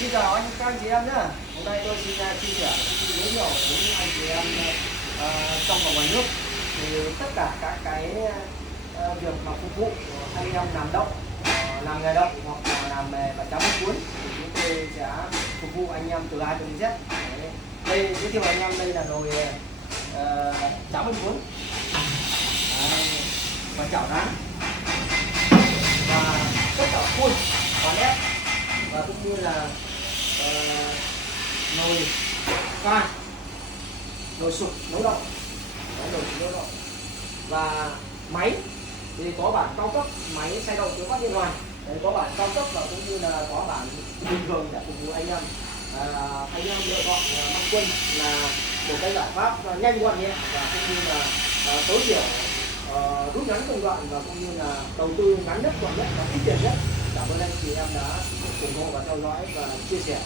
Xin chào các anh chị em nhé. Hôm nay tôi xin chia sẻ giới thiệu với anh chị em trong và ngoài nước thì tất cả các cái việc mà phục vụ anh em làm động, làm nghề động hoặc là làm nghề và cháo mứt cuốn thì chúng tôi sẽ phục vụ anh em từ A đến Z. Đây giới thiệu anh em, đây là nồi cháo mứt cuốn và chảo rán và tất cả khuôn và ép và cũng như là nồi pha, nồi sụp nấu đậu, nồi sụp nấu đậu và máy thì có bản cao cấp, máy xay đậu chứa phát bên ngoài. Đấy, có bản cao cấp và cũng như là có bản bình thường để phục vụ anh em. Anh em lựa chọn Bắc Quân là một cái giải pháp nhanh gọn nhẹ và cũng như là tối thiểu rút ngắn công đoạn và cũng như là đầu tư ngắn nhất, gọn nhất và ít tiền nhất. Cảm ơn anh chị em đã ủng hộ và theo dõi và chia sẻ.